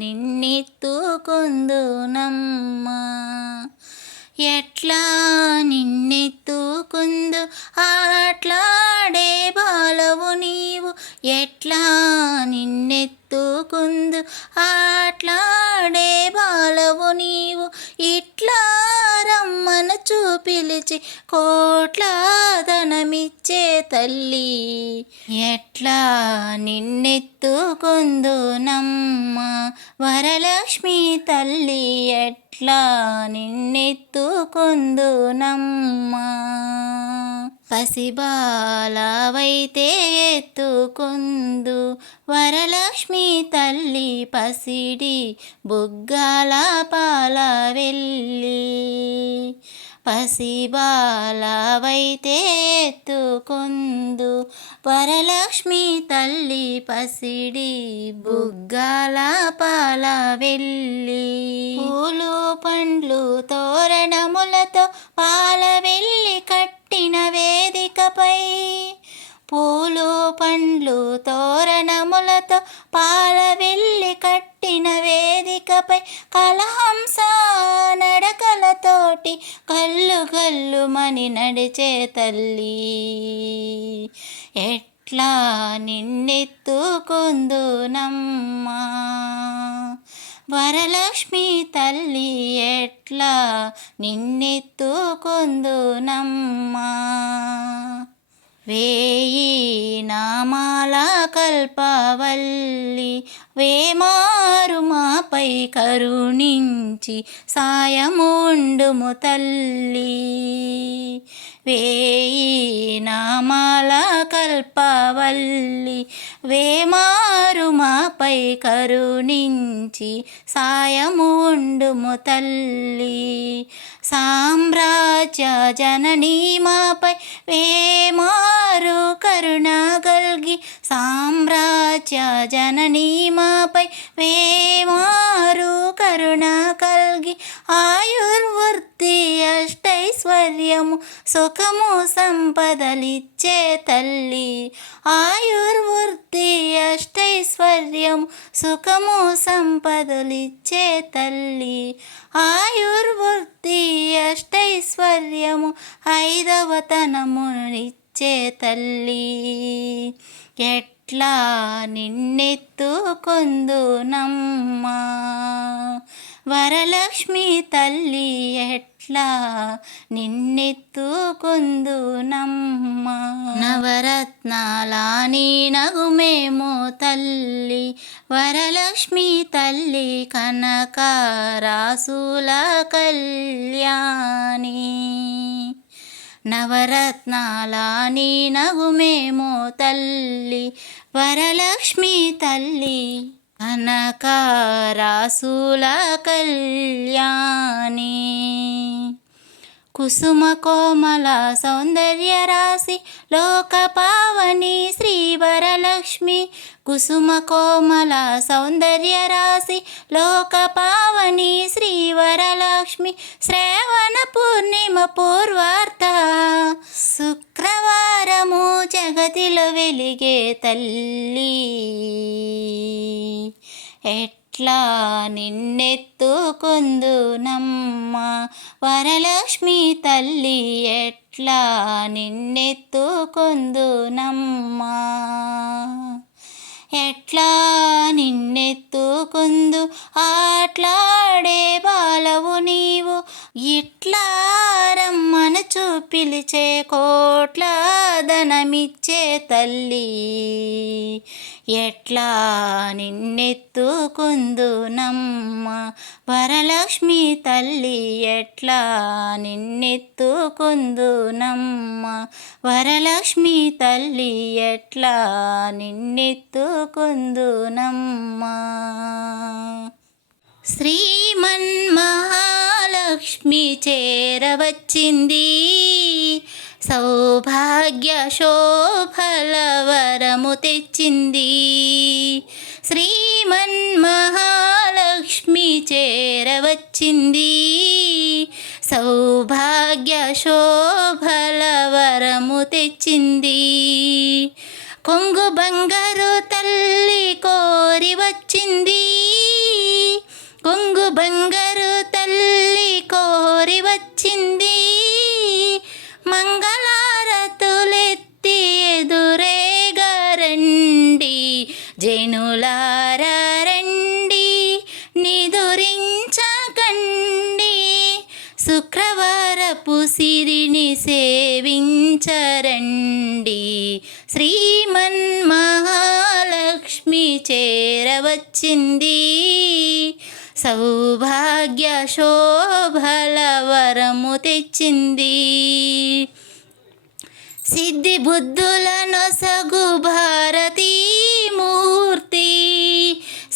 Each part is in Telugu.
నిన్నెత్తుకొందునమ్మా ఎట్లా నిన్నెత్తుకుందు ఆట్లాడే బాలవు నీవు ఎట్లా నిన్నెత్తుకుందు ఆట్లాడే బాలవు నీవు ఇట్లా రమ్మను చూపిలిచి కోట్ల ధనమిచ్చే తల్లి ఎట్లా నిన్నెత్తుకొందునమ్మా వరలక్ష్మి తల్లి ఎట్లా నిన్నెత్తుకొందునమ్మా పసిబాలవైతే ఎత్తుకొందు వరలక్ష్మి తల్లి పసిడి బుగ్గల పాల వెళ్ళి పసిబాలవైతే ఎత్తుకొందు వరలక్ష్మి తల్లి పసిడి బుగ్గల పాల వెళ్ళి పూలు పండ్లు తోరణములతో పాల వెళ్ళి కట్టిన వేదికపై పూలు పండ్లు తోరణములతో పాల వెళ్ళి కట్టిన వేదికపై కలహంస నడకలతోటి కల్లు గల్లుమని నడిచే తల్లి ఎట్లా నిన్నెత్తుకొందునమ్మా వరలక్ష్మి తల్లి ఎట్లా నిన్నెత్తుకొందునమ్మా వేయి నామాల కల్పవల్లి వేమారు మాపై కరుణించి సాయముండుము తల్లి వేయి నామాల కల్పవల్లి వేమారు మాపై కరుణించి సాయముండుము తల్లి సామ్రాజ్య జననీ మాపై వేమారు కరుణ గల్గి సామ్రాజ్య జననీ మాపై వేమారు కరుణ కల్గి ఆయుర్వృద్ధి అష్టైశ్వర్యము సుఖము సంపదలిచ్చే తల్లి ఆయుర్వృద్ధి అష్టైశ్వర్యము సుఖము సంపదలిచ్చే తల్లి ఆయుర్వృద్ధి అష్టైశ్వర్యము ఐదవతనమునిచ్చే తల్లి ఎట్లా నిన్నెత్తుకొందునమ్మా వరలక్ష్మి తల్లి ఎట్లా నిన్నెత్తుకొందునమ్మా నవరత్నాలాని నగుమేమో తల్లి వరలక్ష్మి తల్లి కనకరాసుల కళ్యాణి నవరత్నాలాని నగుమేమో తల్లి వరలక్ష్మి తల్లి కనకరాసుల కళ్యాణి కుసుమ కోమల సౌందర్య రాశి లోక పావని శ్రీ వరలక్ష్మి కుసుమ కోమల సౌందర్య రాశి లోక పావని శ్రీ వరలక్ష్మి శ్రావణ పూర్ణిమ పూర్వార్ధ శుక్రవారము జగతిలో వెలిగే తల్లి ఎట్లా నిన్నెత్తుకొందునమ్మా వరలక్ష్మి తల్లి ఎట్లా నిన్నెత్తుకొందునమ్మా ఎట్లా నిన్నెత్తుకొందు ఆట్లాడే బాలవు నీవు ఇట్లా రమ్మను చూపిలిచే కోట్ల ధనమిచ్చే తల్లి ఎట్లా నిన్నెత్తుకొందునమ్మా వరలక్ష్మి తల్లి ఎట్లా నిన్నెత్తుకొందునమ్మా వరలక్ష్మి తల్లి ఎట్లా నిన్నెత్తుకొందునమ్మా శ్రీమన్మహాలక్ష్మి చేరవచ్చింది సౌభాగ్య శోభల వరము తెచ్చింది శ్రీమన్మహాలక్ష్మి చేరవచ్చింది సౌభాగ్య శోభల వరము తెచ్చింది కొంగు బంగారు తల్లి కోరి వచ్చింది జనులారా రండి నిదురించకండి, శుక్రవారపు సిరిని సేవించరండి. శ్రీమన్మహాలక్ష్మి చేరవచ్చింది, సౌభాగ్య శోభల వరము తెచ్చింది. సిద్ధి బుద్ధుల నొసగు భారతీమూర్తి,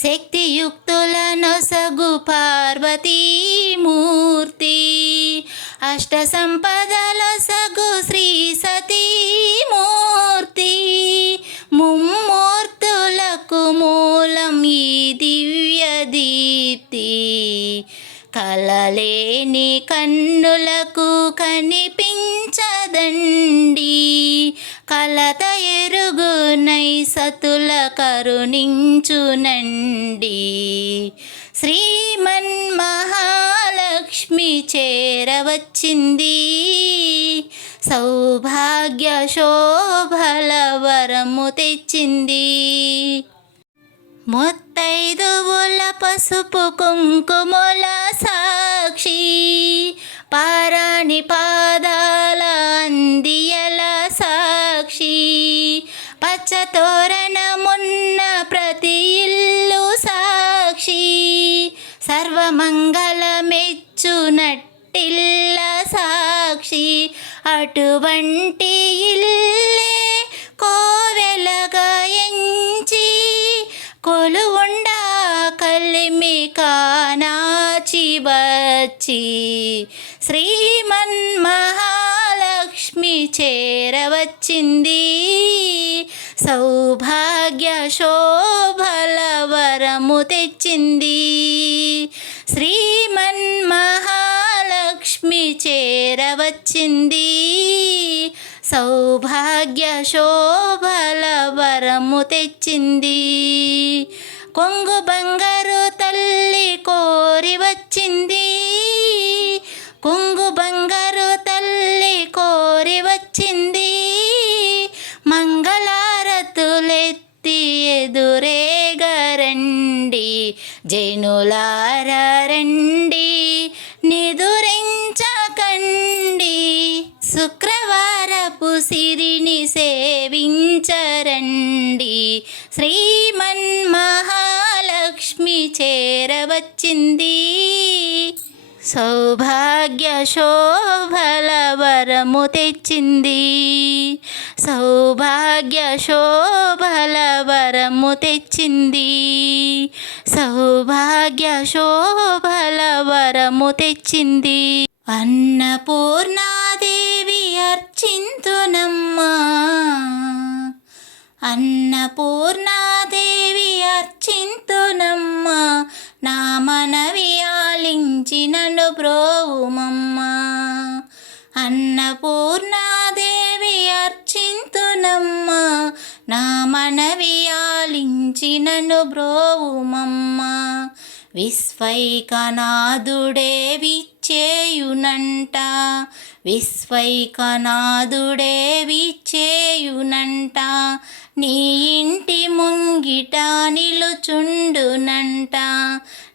శక్తియుక్తుల నొసగు పార్వతీమూర్తి, అష్ట సంపదలొసగు శ్రీ సతీమూర్తి, ముమ్మూర్తులకు మూలం ఈ దివ్య దీప్తి. కలలేని కన్నులకు కనిపించదండి, కలత ఎరుగునై సతుల కరుణించునండి. శ్రీమన్మహాలక్ష్మి చేరవచ్చింది, సౌభాగ్య శోభల వరము తెచ్చింది. ముత్తైదువుల పసుపు కుంకుమల సాక్షి, పారాణి పాదాల అందియల సాక్షి, పచ్చతోరణమున్న ప్రతి ఇల్లు సాక్షి, సర్వమంగళ మెచ్చునట్టిల్ల సాక్షి. అటువంటి ఇల్లే కోవెలగా ఎంచి కొలువుండా కలిమి కానాచి వచ్చి, శ్రీమన్మహాలక్ష్మి చేరవచ్చింది, సౌభాగ్య శోభల వరము తెచ్చింది. శ్రీమన్మహాలక్ష్మి చేరవచ్చింది, సౌభాగ్య శోభల వరము తెచ్చింది. కొంగు బంగారు తల్లి కోరి వచ్చింది, కొంగు బంగారు తల్లి కోరి వచ్చింది, మంగళారతులెత్తి ఎదురేగరండి, జనులారా రండి నిదురించకండి, శుక్రవారపు సిరిని సేవించరండి. శ్రీమన్మహాలక్ష్మి చేరవచ్చింది, సౌభాగ్య శోభల వరము తెచ్చింది, సౌభాగ్య శోభల వరము తెచ్చింది, సౌభాగ్య శోభల వరము తెచ్చింది. అన్నపూర్ణాదేవి అర్చింతునమ్మా, అన్నపూర్ణాదేవి అర్చింతునమ్మా, నా మనవి ఆలించి నన్ను బ్రోవుమమ్మా. అన్నపూర్ణాదేవి అర్చింతునమ్మా, నా మనవి ఆలించి నన్ను బ్రోవుమమ్మా. విశ్వైకనాథుడే విచ్చేయునంట, విశ్వైకనాథుడే విచ్చేయునంట, నీ ఇంటి ముంగిట నిలుచుండునంట,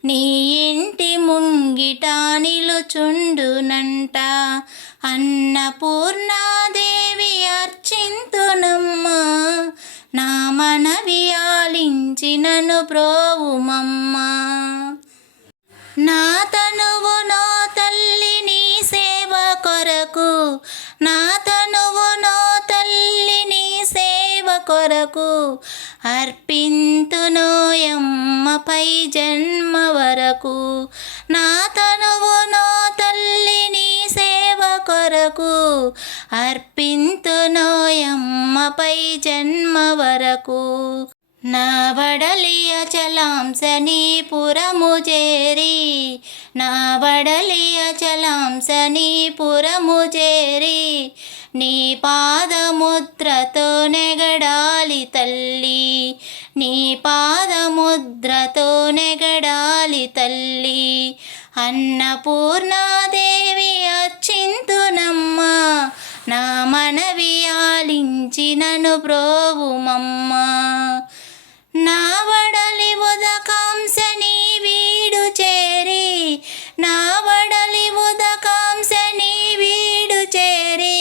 నీ ఇంటి ముంగిట నిలుచుండునంట. అన్నపూర్ణాదేవి అర్చింతునమ్మా, నా మనవి ఆలించి నన్ను బ్రోవుమమ్మా. నా తనువు నో తల్లి నీ సేవ కొరకు, నా తనువు నో తల్లి నీ సేవ కొరకు, అర్పింతునోయమ్మపై జన్మ వరకు. నా తనువు నో తల్లి నీ సేవ కొరకు, అర్పింతునోయమ్మపై జన్మ వరకు. నా వడలి అచలాంసనీపురము చేరి, నా వడలి అచలాంసనీపురము చేరి, నీ పాదముద్రతో నెగడాలి తల్లి, నీ పాదముద్రతో నెగడాలి తల్లి. అన్నపూర్ణాదేవి అర్చింతునమ్మా, నా మనవి ఆలించి నన్ను బ్రోవుమమ్మా. నా వడలి ఉదకాంశ నీ వీడు చేరి, నా వడలి ఉదకాంశ నీ వీడు చేరి,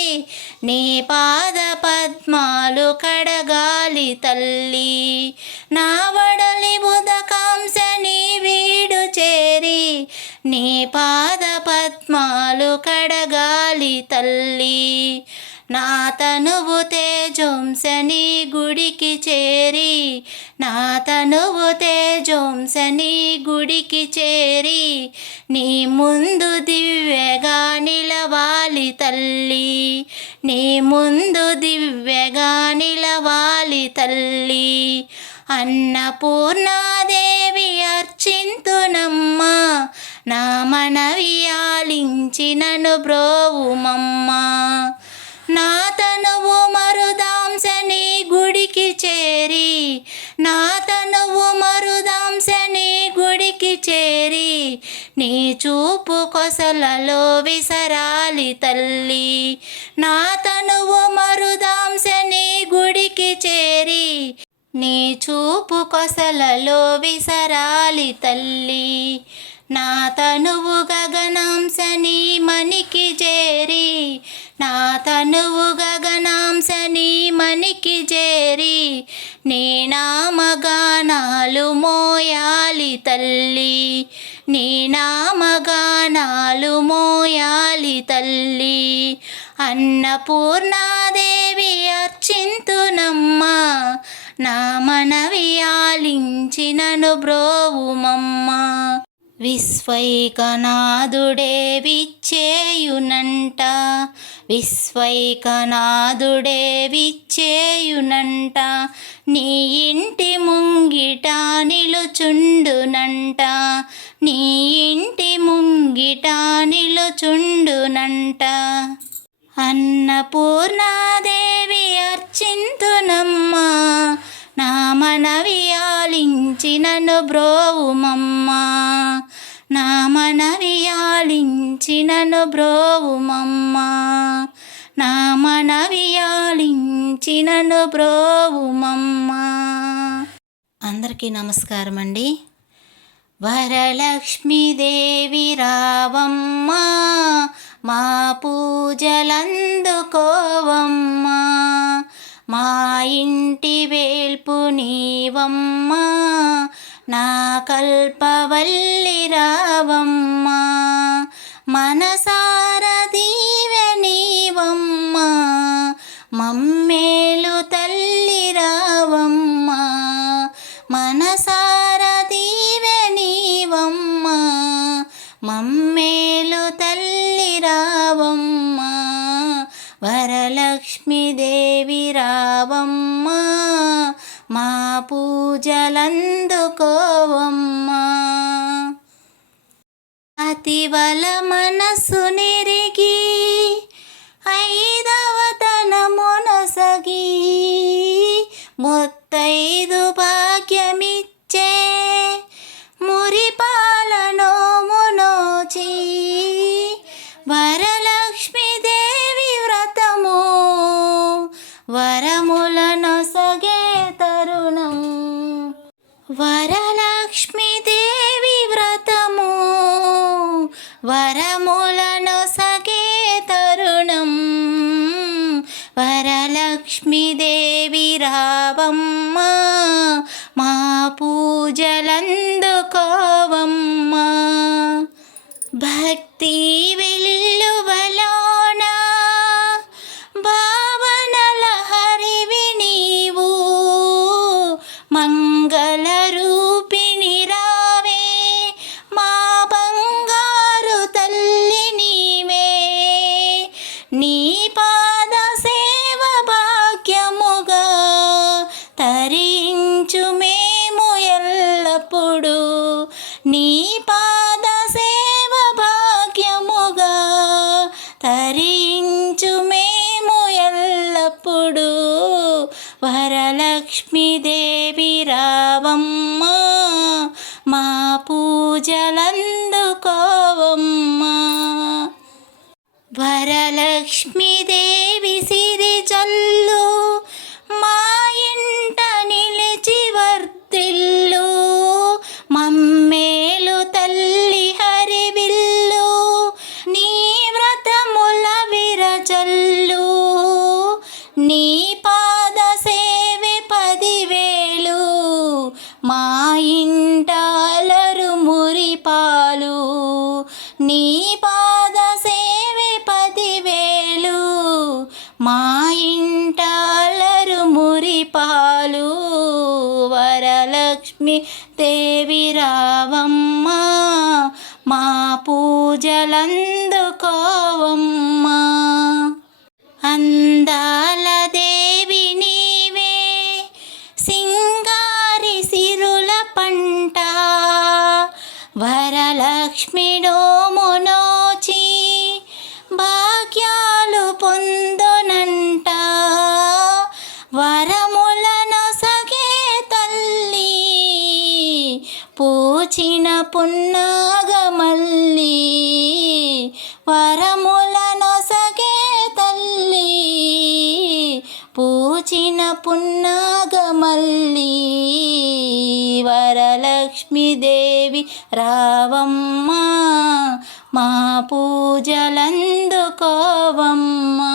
నీ పాద పద్మాలు కడగాలి తల్లి. నా వడలి ఉదకాంశ నీ వీడు చేరి, నీ పాద పద్మాలు కడగాలి తల్లి. నా తనువు తేజోంశ నీ గుడికి చేరి, నా తనువు తేజోంశ నీ గుడికి చేరి, నీ ముందు దివ్యగా నిలవాలి తల్లి. నీ ముందు దివ్యగా నిలవాలి తల్లి. అన్నపూర్ణాదేవి అర్చింతునమ్మా, నా మనవి ఆలించి నన్ను బ్రోవుమమ్మా. నా తనువు మరుదాంశ నీ గుడికి చేరి, నా తనువు మరుదాంశ నీ గుడికి చేరి, నీ చూపు కొసలలో విసరాలి తల్లి. నా తనువు మరుదాంశ నీ గుడికి చేరి, నీ చూపు కొసలలో విసరాలి తల్లి. నా తనువు గగనాంశ నీ మనికి చేరి, నా తనువు గగనాంశ నీ మనికి చేరి, నీ నామగానాలు మోయాలి తల్లి. నీ నామగానాలు మోయాలి తల్లి. అన్నపూర్ణాదేవి అర్చింతునమ్మా, నా మనవి ఆలించి నన్ను బ్రోవుమమ్మా. విశ్వైకనాథుడే విచ్చేయునంట, విశ్వైకనాథుడే విచ్చేయునంట, నీ ఇంటి ముంగిట నిలుచుండునంట, నీ ఇంటి ముంగిట నిలుచుండునంట. అన్నపూర్ణాదేవి అర్చింతునమ్మా, నా మనవి ఆలించి నన్ను బ్రోవుమమ్మా. నా మనవి ఆలించి నన్ను బ్రోవుమమ్మా. నా మనవి ఆలించి నన్ను బ్రోవుమమ్మా. అందరికీ నమస్కారం అండి. వరలక్ష్మీదేవి రావమ్మా, మా పూజలందుకోవమ్మా. మా ఇంటి వేల్పు నీవమ్మా, నా కల్పవల్లి రావమ్మా. మనసార దీవెనీవమ్మా, మమ్మేలు తల్లి రావమ్మా. మనసార దీవెనీవమ్మా, మమ్మేలు తల్లి రావమ్మా. వరలక్ష్మీదేవి రావమ్మా, మా పూజలందుకోవమ్మా. అతివల మనసు నిరిగి ఐదవ తనమునసగి, ముత్తైదు భాగ్యమిచ్చే మురిపాలనోమునోచి, వరలక్ష్మీదేవి వ్రతము వరములనొసగే తరుణం. వరలక్ష్మీదేవి వ్రతము వరములనొసగే తరుణం. వరలక్ష్మీదేవి రావమ్మా, మా పూజలందుకోవమ్మా. భక్తి వెల్లువలోన భావనల హరివి నీవు, మంగళ రూపిణి రావే, మా బంగారు తల్లి నీవే. నీ పాద సేవ భాగ్యముగా తరించు మేము ఎల్లప్పుడూ. నీ పాద సేవ భాగ్యముగా తరించు మేము ఎల్లప్పుడూ. వరలక్ష్మీదేవి రావమ్మా, మా పూజలందుకోవమ్మా. వరలక్ష్మీదేవి సిరి జల్లు మా ఇంట నిలిచి వర్ధిల్లు. నీ పాద సేవే 10,000 మా ఇంట అలరు మురిపాలు నీ పాద సేవే 10,000 మా ఇంట అలరు మురిపాలు వరలక్ష్మి దేవి రావమ్మా మా పూజలందుకోవమ్మా అందాల దేవి నీవే సింగారి సిరుల పంట వరలక్ష్మి నోమునోచి భాగ్యాలు పొందునంట వరములను సగే తల్లి పూచిన పున్నాగమల్లి వరములను సగే తల్లి పూచిన పున్నాగమల్లి వరలక్ష్మి దేవి రావమ్మా మా పూజలందుకోవమ్మా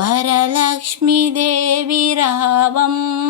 వరలక్ష్మి దేవి రావమ్మా